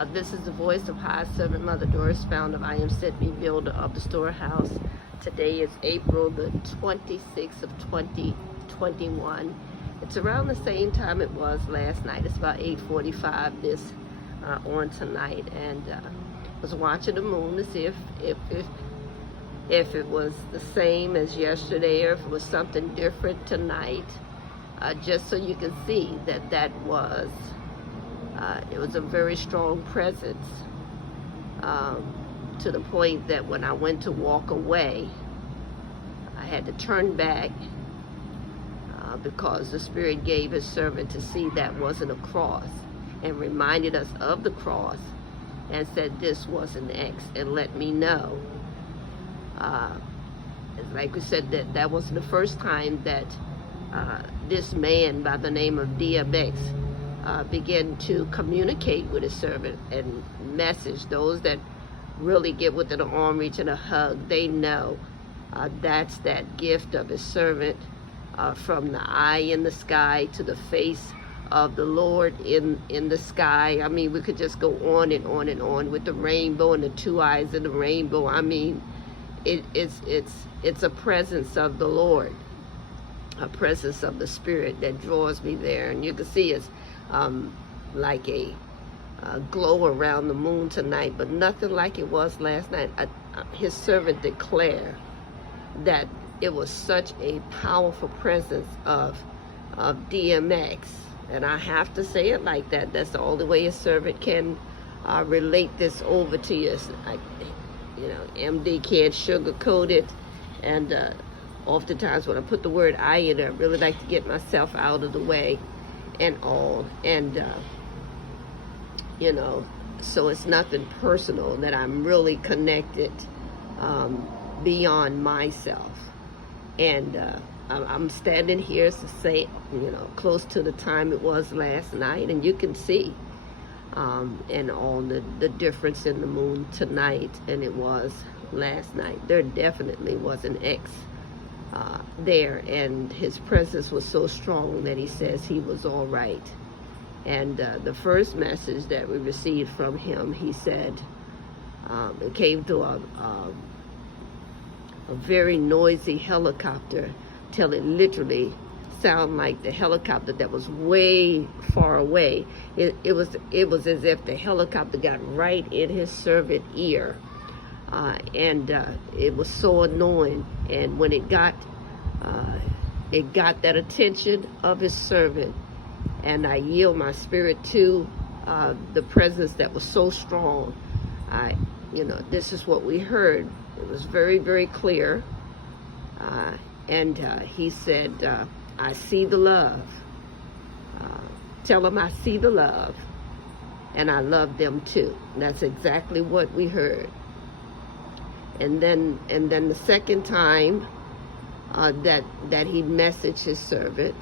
This is the voice of High Servant Mother Doris, founder of I Am Sent Me, builder of the storehouse. Today is April the 26th of 2021. It's around the same time it was last night. It's about 8:45 on tonight, and was watching the moon to see if it was the same as yesterday or if it was something different tonight, just so you can see that was it was a very strong presence, to the point that when I went to walk away, I had to turn back because the Spirit gave His servant to see that wasn't a cross, and reminded us of the cross and said this was an X, and let me know. Like we said, that wasn't the first time that this man by the name of DMX began to communicate with his servant and message. Those that really get within an arm reach and a hug, they know that's that gift of His servant, from the eye in the sky to the face of the Lord in the sky. I mean, we could just go on and on and on with the rainbow and the two eyes in the rainbow. I mean, it's a presence of the Lord, a presence of the Spirit that draws me there. And you can see it's like a glow around the moon tonight, but nothing like it was last night. His servant declared that it was such a powerful presence of DMX, and I have to say it like that. That's the only way His servant can relate this over to you. MD can't sugarcoat it, and oftentimes when I put the word I in it, I really like to get myself out of the way and all, and so it's nothing personal, that I'm really connected beyond myself. And I'm standing here to say, close to the time it was last night, and you can see and all the difference in the moon tonight and it was last night. There definitely was an X there, and His presence was so strong that He says He was all right. And the first message that we received from Him, He said, it came to a very noisy helicopter, till it literally sounded like the helicopter that was way far away. It was as if the helicopter got right in His servant ear, and it was so annoying. And when it got that attention of His servant, and I yield my spirit to the presence that was so strong, this is what we heard. It was very, very clear, and He said, I see the love. Tell them I see the love, and I love them too. And that's exactly what we heard. And then the second time that He messaged His servant,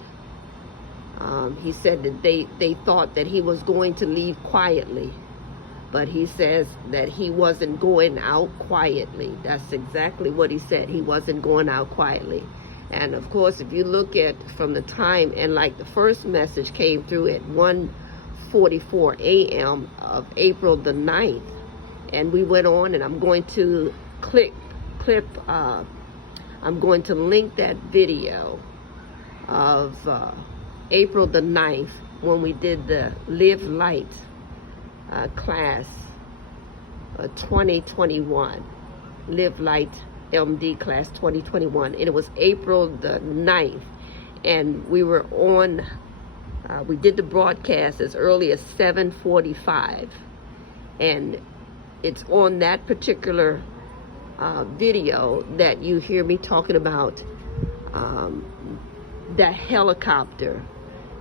He said that they thought that He was going to leave quietly, but He says that He wasn't going out quietly. That's exactly what He said. He wasn't going out quietly. And of course, if you look at from the time, and like the first message came through at 1:44 a.m. of April the 9th, and we went on, and I'm going to I'm going to link that video of April the 9th, when we did the Live Light class 2021, Live Light MD class 2021, and it was April the 9th, and we were on, we did the broadcast as early as 7:45, and it's on that particular video that you hear me talking about that helicopter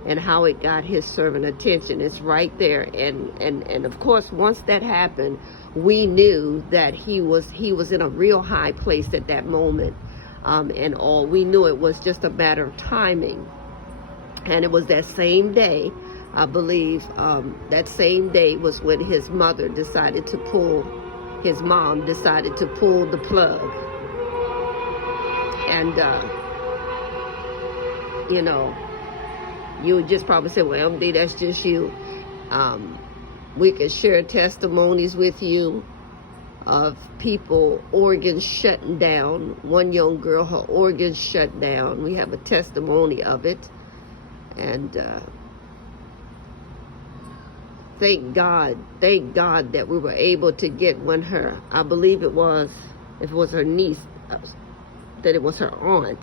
and how it got His servant attention. It's right there, and of course, once that happened, we knew that he was in a real high place at that moment, and all we knew, it was just a matter of timing. And it was that same day, I believe, that same day was when his mom decided to pull the plug. And you would just probably say, well, MD, that's just you. We can share testimonies with you of people, organs shutting down. One young girl, her organs shut down. We have a testimony of it. And thank God that we were able to get when her, I believe it was, if it was her niece, that it was her aunt.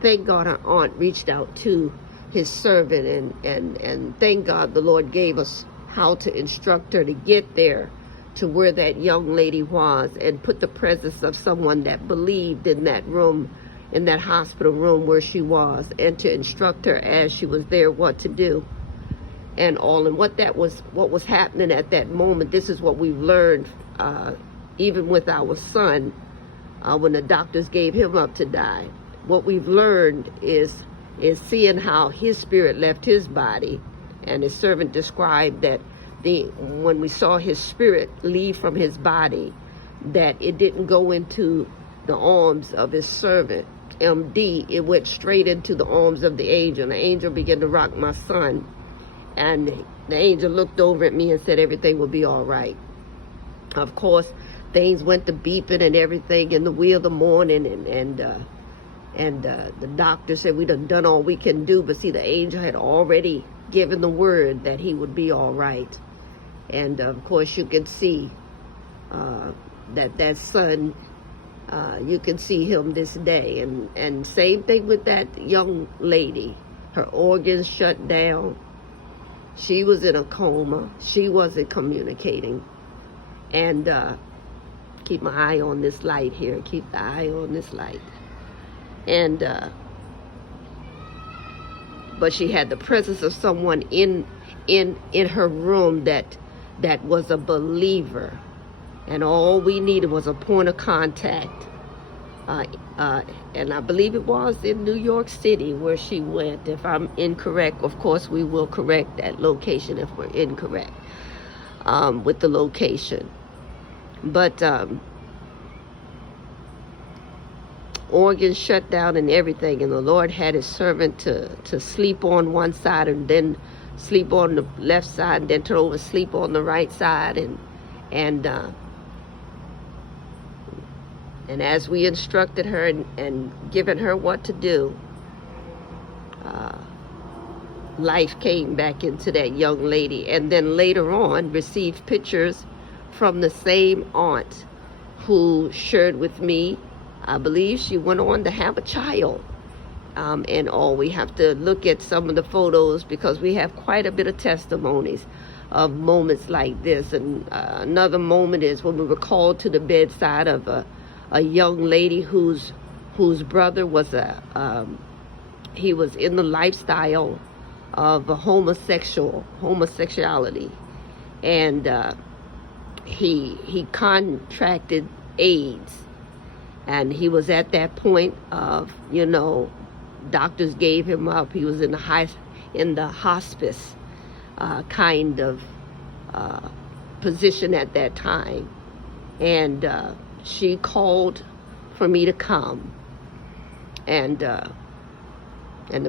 Thank God her aunt reached out to his servant, and thank God the Lord gave us how to instruct her to get there to where that young lady was, and put the presence of someone that believed in that room, in that hospital room where she was, and to instruct her as she was there what to do and all. And what was happening at that moment, this is what we've learned, even with our son, when the doctors gave him up to die. What we've learned is seeing how his spirit left his body. And his servant described that when we saw his spirit leave from his body, that it didn't go into the arms of his servant, MD. It went straight into the arms of the angel. And the angel began to rock my son. And the angel looked over at me and said everything will be all right. Of course, things went to beeping and everything in the wee of the morning, and the doctor said we done all we can do. But see, the angel had already given the word that he would be all right. And of course, you can see that son, you can see him this day. And same thing with that young lady. Her organs shut down. She was in a coma. She wasn't communicating. And keep my eye on this light here. Keep the eye on this light. And but she had the presence of someone in her room that was a believer, and all we needed was a point of contact. And I believe it was in New York City where she went. If I'm incorrect, of course we will correct that location if we're incorrect with the location. But organs shut down and everything, and the Lord had his servant to sleep on one side and then sleep on the left side, and then turn over, sleep on the right side, and as we instructed her and given her what to do, life came back into that young lady. And then later on received pictures from the same aunt who shared with me. I believe she went on to have a child. And all, we have to look at some of the photos because we have quite a bit of testimonies of moments like this. And another moment is when we were called to the bedside of a young lady whose brother was he was in the lifestyle of a homosexuality, and he contracted AIDS, and he was at that point of, doctors gave him up. He was in the hospice kind of position at that time, and she called for me to come and to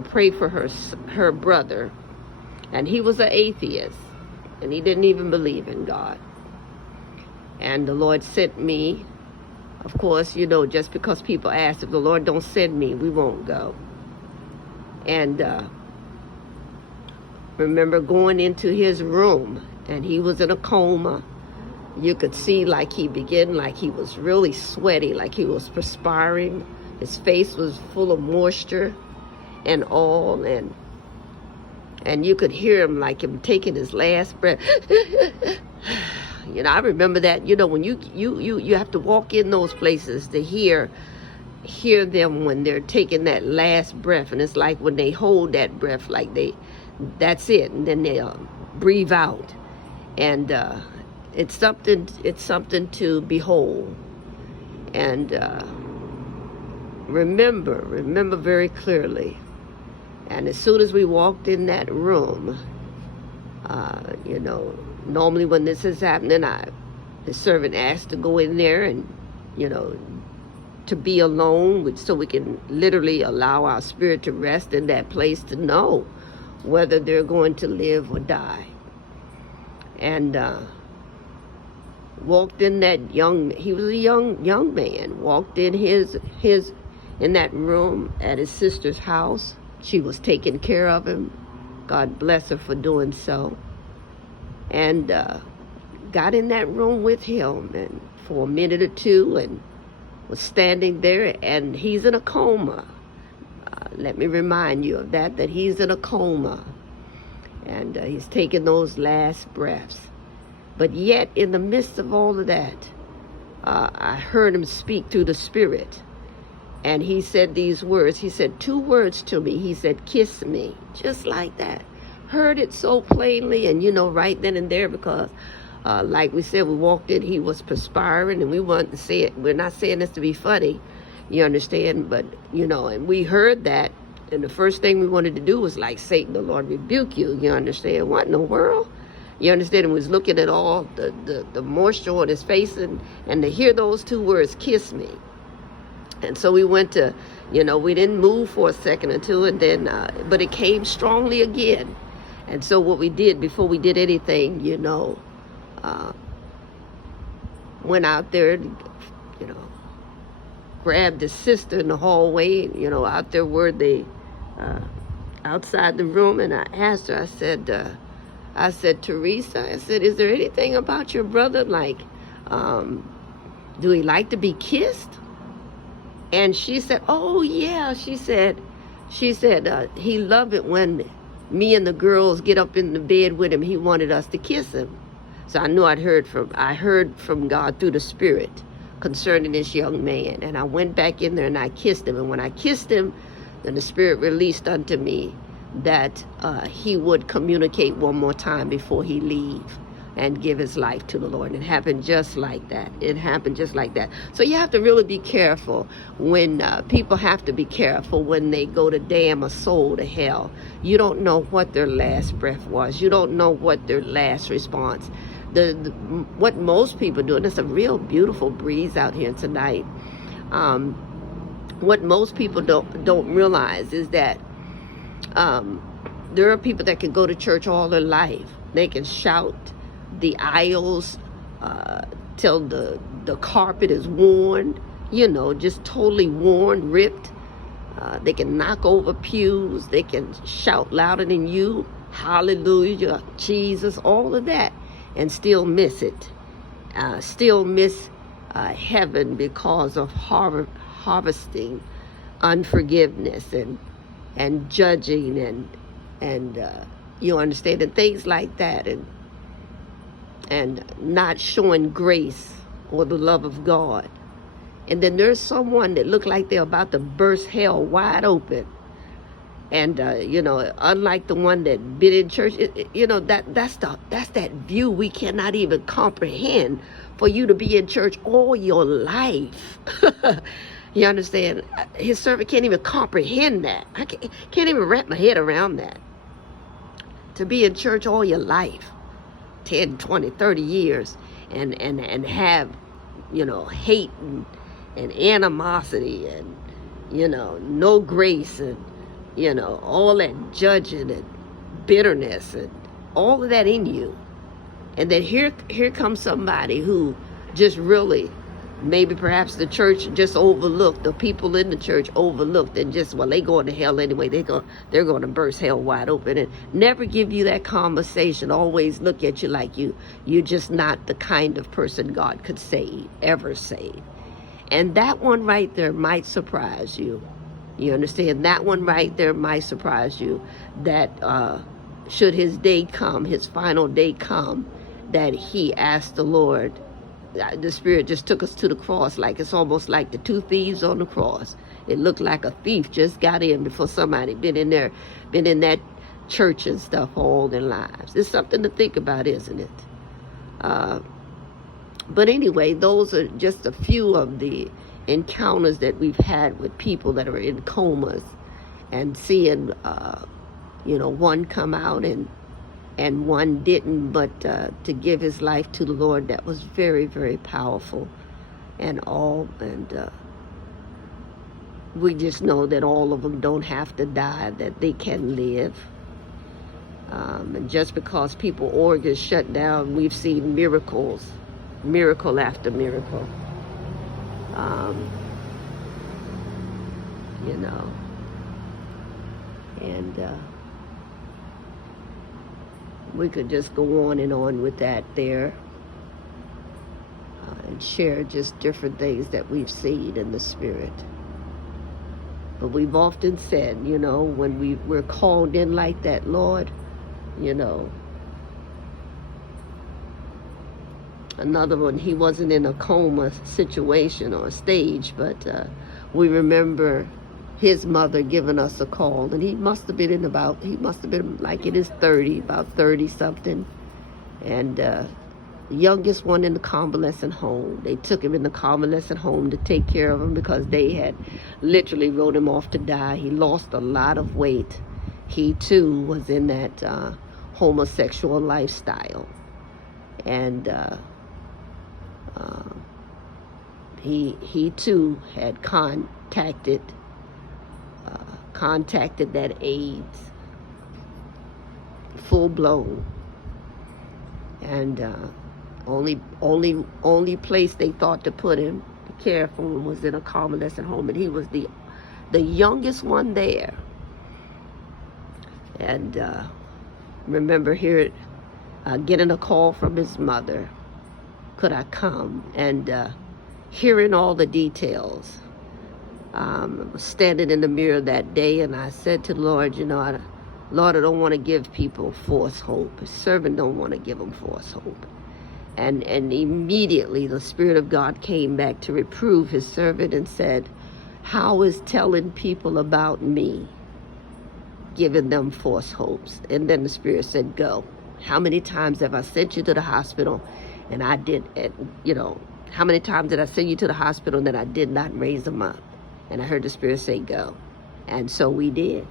pray for her brother. And he was an atheist, and he didn't even believe in God. And the Lord sent me. Of course, just because people ask, if the Lord don't send me, we won't go. And remember going into his room, and he was in a coma. You could see like he was really sweaty, like he was perspiring. His face was full of moisture and all, and you could hear him like him taking his last breath. I remember that, when you have to walk in those places to hear them when they're taking that last breath. And it's like when they hold that breath, like that's it, and then they'll breathe out. And it's something to behold. And remember very clearly. And as soon as we walked in that room, normally when this is happening, the servant asked to go in there and, to be alone, so we can literally allow our spirit to rest in that place to know whether they're going to live or die. and walked in that he was a young man, walked in in that room at his sister's house. She was taking care of him. God bless her for doing so. And got in that room with him and for a minute or two, and was standing there, and he's in a coma. Let me remind you of that he's in a coma, and he's taking those last breaths. But yet, in the midst of all of that, I heard him speak through the Spirit. And he said these words. He said 2 words to me. He said, "Kiss me," just like that. Heard it so plainly, and right then and there, because like we said, we walked in, he was perspiring, and we wanted to say it. We're not saying this to be funny, you understand? But, and we heard that, and the first thing we wanted to do was like, "Satan, the Lord rebuke you," you understand? What in the world? You understand? And was looking at all the moisture on his face, and to hear those 2 words, "Kiss me." And so we went to, we didn't move for a second or two, and then, but it came strongly again. And so what we did before we did anything, went out there, grabbed his sister in the hallway, out there where they, outside the room, and I asked her, I said, "Teresa," I said, "is there anything about your brother, like, do he like to be kissed?" And she said, "Oh yeah," she said, he loved it when me and the girls get up in the bed with him. He wanted us to kiss him. So I knew I heard from God through the Spirit concerning this young man. And I went back in there and I kissed him. And when I kissed him, then the Spirit released unto me that he would communicate one more time before he leave and give his life to the Lord. And it happened just like that. It happened just like that. So you have to really be careful when people have to be careful when they go to damn a soul to hell. You don't know what their last breath was. You don't know what their last response. What most people do, and it's a real beautiful breeze out here tonight. What most people don't realize is that there are people that can go to church all their life. They can shout the aisles till the carpet is worn, just totally worn, ripped. They can knock over pews. They can shout louder than you. Hallelujah, Jesus, all of that, and still miss it. Still miss heaven because of harvesting unforgiveness and judging and you understand, and things like that, and not showing grace or the love of God. And then there's someone that look like they're about to burst hell wide open. And unlike the one that been in church, that's that view we cannot even comprehend. For you to be in church all your life, you understand? His servant can't even comprehend that. I can't even wrap my head around that. To be in church all your life, 10, 20, 30 years, and have, hate and animosity and, no grace and, all that judging and bitterness and all of that in you. And then here comes somebody who just really, maybe perhaps the church just overlooked, the people in the church overlooked, and just, well, they going to hell anyway. They're going to burst hell wide open, and never give you that conversation. Always look at you like you're just not the kind of person God could save, ever save. And that one right there might surprise you. You understand? That one right there might surprise you, that should his day come, his final day come, that he asked the Lord. The Spirit just took us to the cross, like it's almost like the 2 thieves on the cross. It looked like a thief just got in before somebody been in that church and stuff all their lives. It's something to think about, isn't it? But anyway, those are just a few of the encounters that we've had with people that are in comas, and seeing, one come out and one didn't, but to give his life to the Lord. That was very, very powerful. And we just know that all of them don't have to die, that they can live. And just because people organs shut down, we've seen miracles, miracle after miracle. You know, and we could just go on and on with that there, and share just different things that we've seen in the spirit. But we've often said, you know, when we're called in like that, Lord, you know. Another one, he wasn't in a coma situation or stage, but we remember his mother giving us a call, and he must have been like in his 30, about 30 something, and the youngest one in the convalescent home. They took him in the convalescent home to take care of him because they had literally wrote him off to die. He lost a lot of weight. He too was in that homosexual lifestyle, and he too had contacted that AIDS full blown, and only place they thought to put him, to care for him, was in a convalescent home, and he was the youngest one there. And remember here getting a call from his mother, could I come, and hearing all the details. I was standing in the mirror that day, and I said to the Lord, you know, Lord, I don't want to give people false hope. A servant don't want to give them false hope. And immediately the Spirit of God came back to reprove his servant and said, how is telling people about me giving them false hopes? And then the Spirit said, go. How many times have I sent you to the hospital and I did, you know, how many times did I send you to the hospital that I did not raise them up? And I heard the Spirit say, go. And so we did.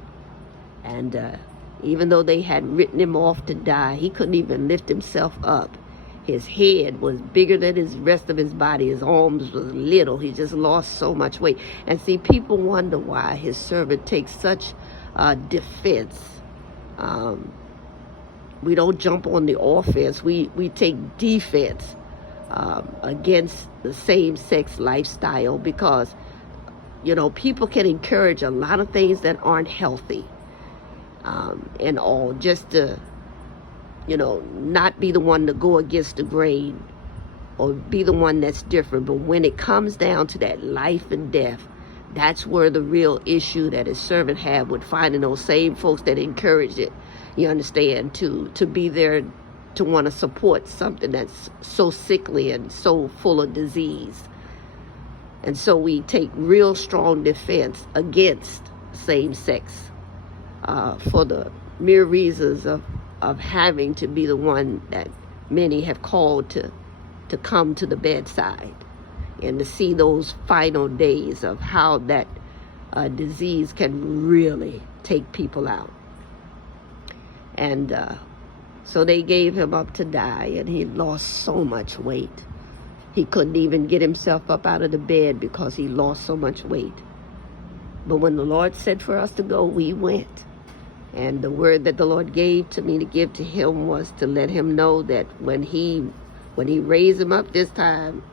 And even though they had written him off to die, he couldn't even lift himself up. His head was bigger than his rest of his body. His arms was little. He just lost so much weight. And see, people wonder why his servant takes such defense. We don't jump on the offense. We take defense against the same-sex lifestyle, because, you know, people can encourage a lot of things that aren't healthy, and all, just to, you know, not be the one to go against the grain or be the one that's different. But when it comes down to that life and death, that's where the real issue that his servant had with finding those same folks that encouraged it, you understand, to be there, to want to support something that's so sickly and so full of disease. And so we take real strong defense against same-sex for the mere reasons of having to be the one that many have called to come to the bedside and to see those final days of how that disease can really take people out. And so they gave him up to die, and he lost so much weight. He couldn't even get himself up out of the bed because he lost so much weight. But when the Lord said for us to go, we went. And the word that the Lord gave to me to give to him was to let him know that when he raised him up this time,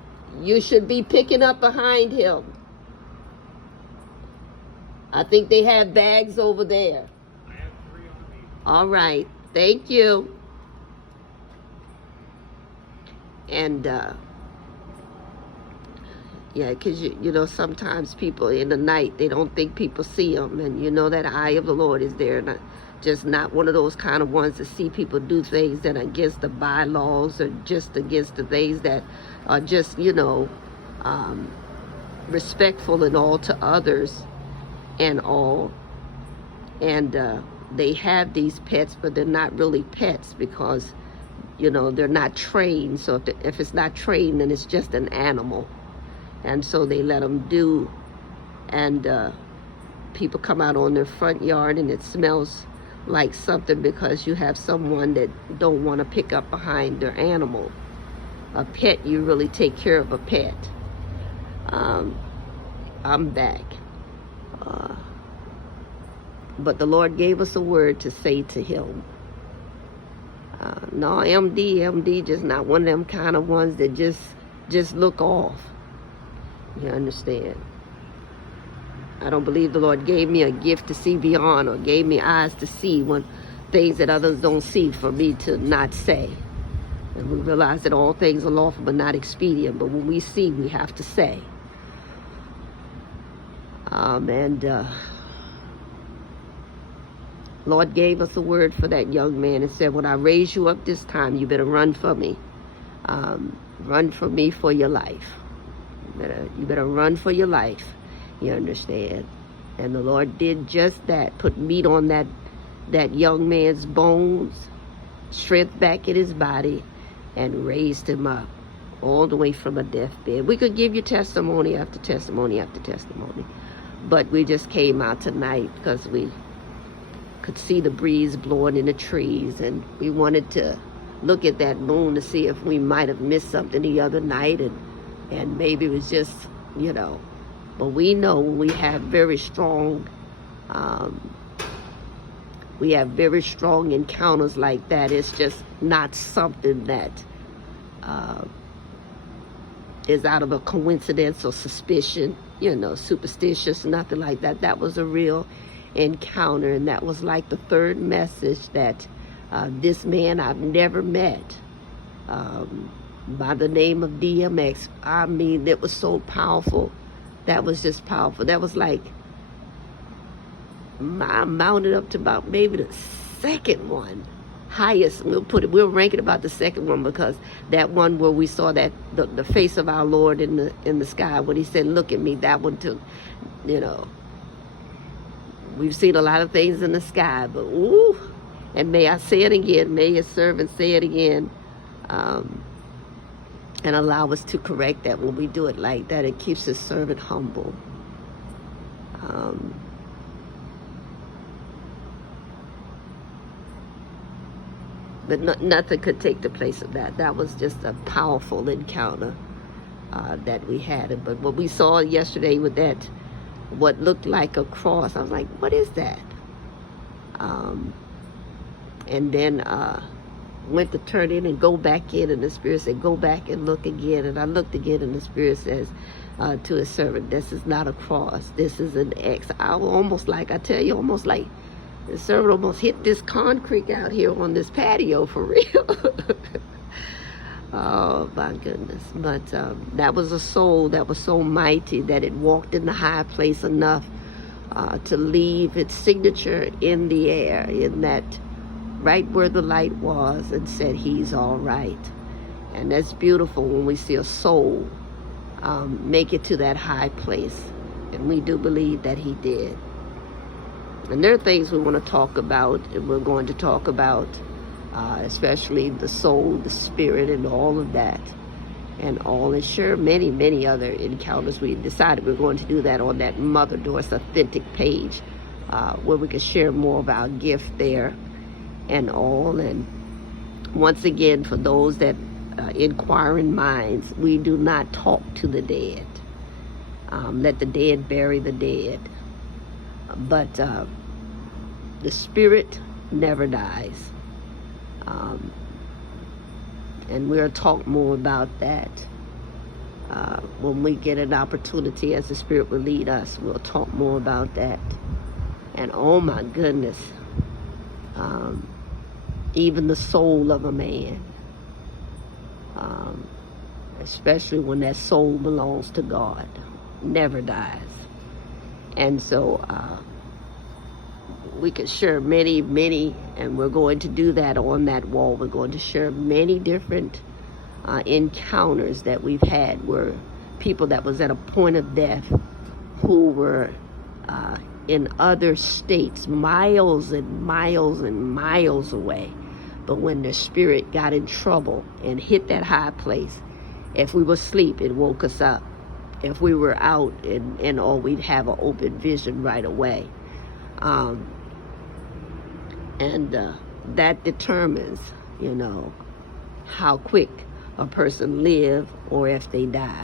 you should be picking up behind him. I think they have bags over there. I have 3 on me. All right. Thank you. And yeah, because you know, sometimes people in the night, they don't think people see them, and you know that eye of the Lord is there. And just not one of those kind of ones to see people do things that are against the bylaws, or just against the things that are just, you know, respectful and all to others and all. And they have these pets, but they're not really pets, because, you know, they're not trained. So if it's not trained, then it's just an animal. And so they let them do, and people come out on their front yard and it smells like something, because you have someone that don't want to pick up behind their animal. A pet, you really take care of a pet. I'm back. But the Lord gave us a word to say to him. No, MD just not one of them kind of ones that just look off. You understand? I don't believe the Lord gave me a gift to see beyond, or gave me eyes to see when things that others don't see for me to not say. And we realize that all things are lawful but not expedient. But when we see, we have to say. Lord gave us a word for that young man and said, when I raise you up this time, you better run for me. Run for me for your life. You better run for your life. You understand? And the Lord did just that. Put meat on that young man's bones, strength back in his body, and raised him up all the way from a deathbed. We could give you testimony after testimony after testimony, but we just came out tonight because we could see the breeze blowing in the trees, and we wanted to look at that moon to see if we might have missed something the other night, and maybe it was just, but we know we have very strong encounters like that. It's just not something that is out of a coincidence or suspicion, superstitious, nothing like that. That was a real encounter, and that was like the third message that this man I've never met, by the name of DMX. I mean, it was so powerful. That was just powerful. That was like, I mounted up to about maybe the second one, highest. We'll rank it about the second one, because that one where we saw that the face of our Lord in the sky when he said, "Look at me," that one took, we've seen a lot of things in the sky, but ooh, and may I say it again, may your servant say it again, and allow us to correct that when we do it like that. It keeps his servant humble. But nothing could take the place of that. That was just a powerful encounter that we had. But what we saw yesterday with that, what looked like a cross, I was like, what is that? And then went to turn in and go back in, and the Spirit said, go back and look again. And I looked again, and the Spirit says to his servant, this is not a cross. This is an X. I was almost like the servant almost hit this concrete out here on this patio, for real. Oh my goodness. But that was a soul that was so mighty that it walked in the high place enough to leave its signature in the air, in that right where the light was, and said, he's all right. And that's beautiful when we see a soul make it to that high place. And we do believe that he did. And there are things we want to talk about, and we're going to talk about, especially the soul, the spirit, and all of that. And sure, many other encounters. We decided we're going to do that on that Mother Doris Authentic page, where we can share more of our gift there and all. And once again, for those that inquiring minds, we do not talk to the dead. Let the dead bury the dead. But the spirit never dies. And we'll talk more about that when we get an opportunity, as the Spirit will lead us. We'll talk more about that. And oh my goodness, even the soul of a man, especially when that soul belongs to God, never dies. And so we could share many, and we're going to do that on that wall. We're going to share many different encounters that we've had, where people that was at a point of death, who were in other states, miles and miles and miles away. But when their spirit got in trouble and hit that high place, if we were asleep, it woke us up. If we were out and all, we'd have an open vision right away. That determines, how quick a person live or if they die.